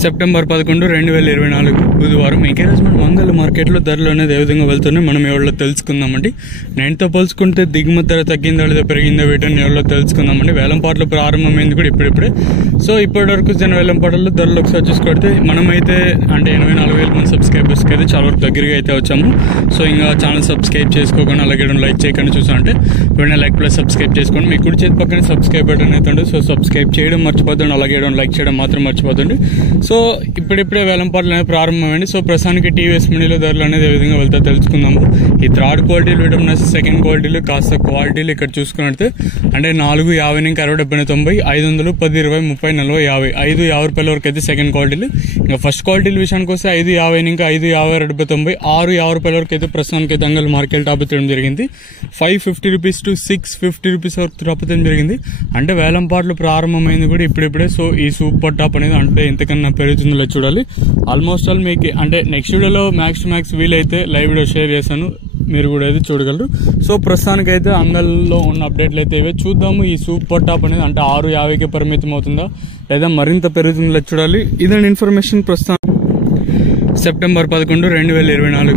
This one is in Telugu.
సెప్టెంబర్ 11, 2024 బుధవారం ఎంకరేజ్మెంట్ మంగళ మార్కెట్లో ధరలు అనేది ఏ విధంగా వెళ్తున్నాయి మనం ఎవరిలో తెలుసుకుందామండి. నేటితో పోల్చుకుంటే దిగుమతి ధర తగ్గిందా లేదా పెరిగిందా వీటిని ఎవరిలో తెలుసుకుందామండి. వేలంపాటలు ప్రారంభమైంది కూడా ఇప్పుడిప్పుడే. సో ఇప్పటి వరకు జన వేలంపాటల్లో ధరలు ఒకసారి చూసుకుంటే మనమైతే అంటే 84,000 మంది సబ్స్క్రైబర్స్కి అయితే చాలా వరకు దగ్గరగా అయితే వచ్చాము. సో ఇంకా ఛానల్ సబ్స్క్రైబ్ చేసుకోకుండా అలాగే లైక్ చేయకుండా చూసామంటే వెంటనే లైక్ ప్లస్ సబ్స్క్రైబ్ చేసుకోండి. మీ కుడి చేతి పక్కనే సబ్స్క్రైబ్ బటన్ అయితే ఉంటుంది. సో సబ్స్క్రైబ్ చేయడం మర్చిపోతుంది, అలాగే లైక్ చేయడం మాత్రం మర్చిపోతుంది. సో ఇప్పుడిప్పుడే వేలంపాటలు అనేది ప్రారంభమైంది. సో ప్రస్తుతానికి టీవీఎస్ మినీలో ధరలు అనేది ఏ విధంగా వెళ్తాయో తెలుసుకుందాము. ఈ థర్డ్ క్వాలిటీలు వీడడం నచ్చి సెకండ్ క్వాలిటీలు కాస్త క్వాలిటీలు ఇక్కడ చూసుకున్నట్టు అంటే 4, 50 నుంచి 60, 70, 90, 500, 10, 20, 30, 40, 50, 5, 50 రూపాయల వరకు అయితే సెకండ్ క్వాలిటీలు. ఇంకా ఫస్ట్ క్వాలిటీల విషయానికి వస్తే 5, 50 నుంచి 5, 50, 60, 90, 6, 50 రూపాయల వరకు అయితే ప్రస్తుతానికి అయితే అంగల్ మార్కెట్ టాప్ చేయడం జరిగింది. 550 రూపీస్ టు 650 రూపీస్ వరకు టాప్ చేయడం జరిగింది. అంటే వేలంపాటలు ప్రారంభమైంది కూడా ఇప్పుడిప్పుడే. సో ఈ సూపర్ టాప్ అనేది అంటే ఎంతకన్నా పెరుగుతుందో చూడాలి. ఆల్మోస్ట్ ఆల్ మీకు అంటే నెక్స్ట్ వీడియోలో మ్యాక్స్ టు మ్యాక్స్ వీలైతే లైవ్ వీడియో షేర్ చేశాను, మీరు కూడా అయితే చూడగలరు. సో ప్రస్తుతానికి అయితే అంగల్లో ఉన్న అప్డేట్లు అయితే ఇవే. చూద్దాము ఈ సూపర్ టాప్ అనేది అంటే 650కి పరిమితం అవుతుందా లేదా మరింత పెరుగుతుందో చూడాలి. ఇదండి ఇన్ఫర్మేషన్. ప్రస్తుతం సెప్టెంబర్ 11, 2024